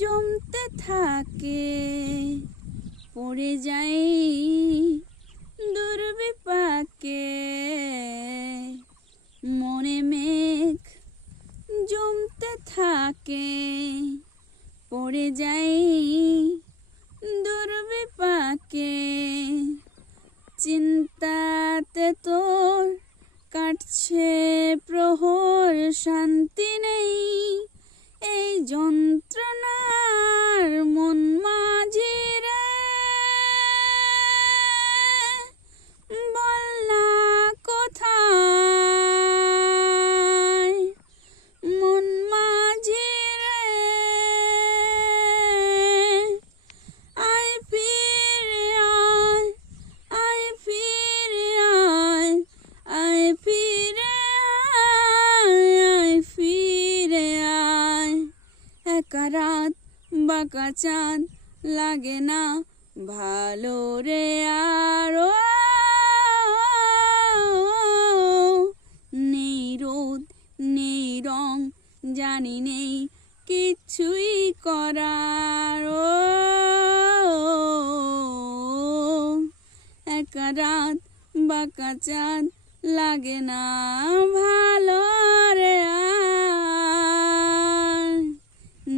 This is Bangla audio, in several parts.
জমতে থাকে, পড়ে যাই দুর্বিপাকে। মনে মেঘ জমতে থাকে, পড়ে যাই দুর্বিপাকে। চিন্তাতে তোর কাটছে প্রহর, শান্তি নেই এই যন্ত্রণার মন মাঝি রে। বল না কোথায় মন মাঝি রে, আয় ফিরে আয়, আয় ফিরে আয়, আয় ফিরে আয়, আয় ফিরে আয়। একা রাত বাঁকা চাঁদ লাগে না ভালো রে আরো। নেই রোদ নেই রং, জানি নেই কিছুই করার। একা রাত বাঁকা চাঁদ লাগে না ভালো রে আর।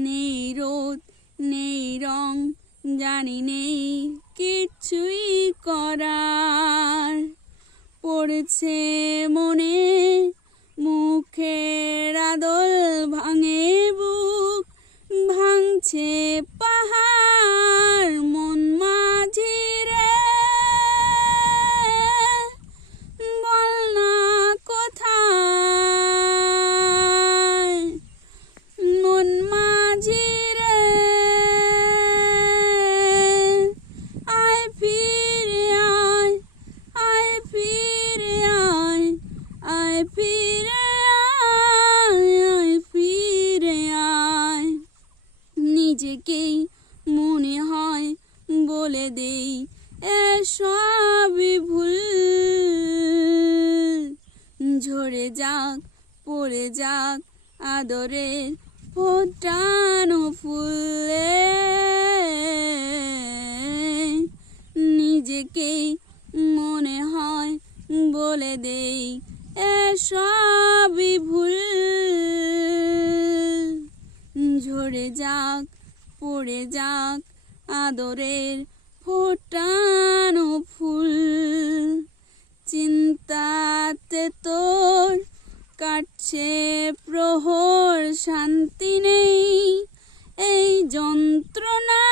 নেই রোদ নেই রং, জানি নেই কিছুই করার। পড়েছে মনে মুখের আদল, ভাঙে বুক ভাঙছে পাহাড় মন মাঝি রে। বল না কোথায় মন মাঝি রে, আয় ফিরে আয়, আয় ফিরে আয়, আয় ফিরে আয়, আয় ফিরে আয়। নিজেকেই মনে হয় বলে দেই এসবই ভুল। ঝরে যাক পড়ে যাক আদরের ফোটানো ফুল। নিজেকেই মনে হয় বলে দেই এসবই ভুল। ঝরে যাক পড়ে যাক আদরের ফোটানো ফুল। চিন্তাতে তোর কাটছে প্রহর, শান্তি নেই এই যন্ত্রণা